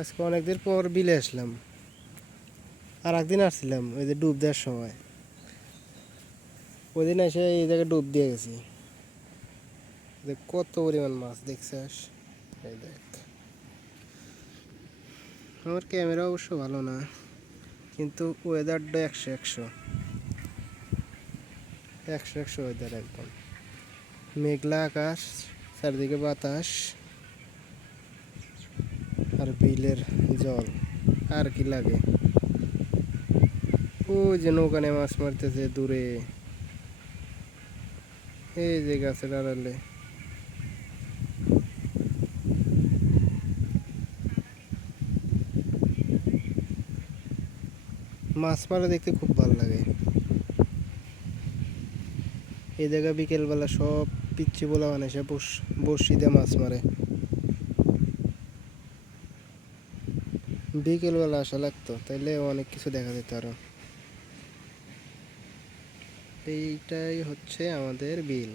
আজকে অনেকদিন পর বিলে আসলাম। আর একদিন আসছিলাম ওই যে ডুব দেওয়ার সময়, ওই দিন এসে এই জায়গায় ডুব দিয়ে গেছি। দেখ কত পরিমাণ মাছ দেখছিস। এই দেখ, আমার ক্যামেরা অবশ্য ভালো না, কিন্তু ওয়েদারটা একশো একশো একশো একশো ওয়েদার একদম। মেঘলা আকাশ, চারদিকে বাতাস, আর বিলের জল, আর কি লাগে। ওই যে নৌকানে মাছ মারতেছে দূরে, এই যে গাছের আড়ালে। মাছ মারা দেখতে খুব ভালো লাগে। এই জায়গায় বিকেলবেলা সব পিচ্ছি পোলা এসে বড়শি দিয়ে মাছ মারে। বিকেলবেলা আসা লাগতো, তাইলে অনেক কিছু দেখা যেত আরো। এইটাই হচ্ছে আমাদের বিল।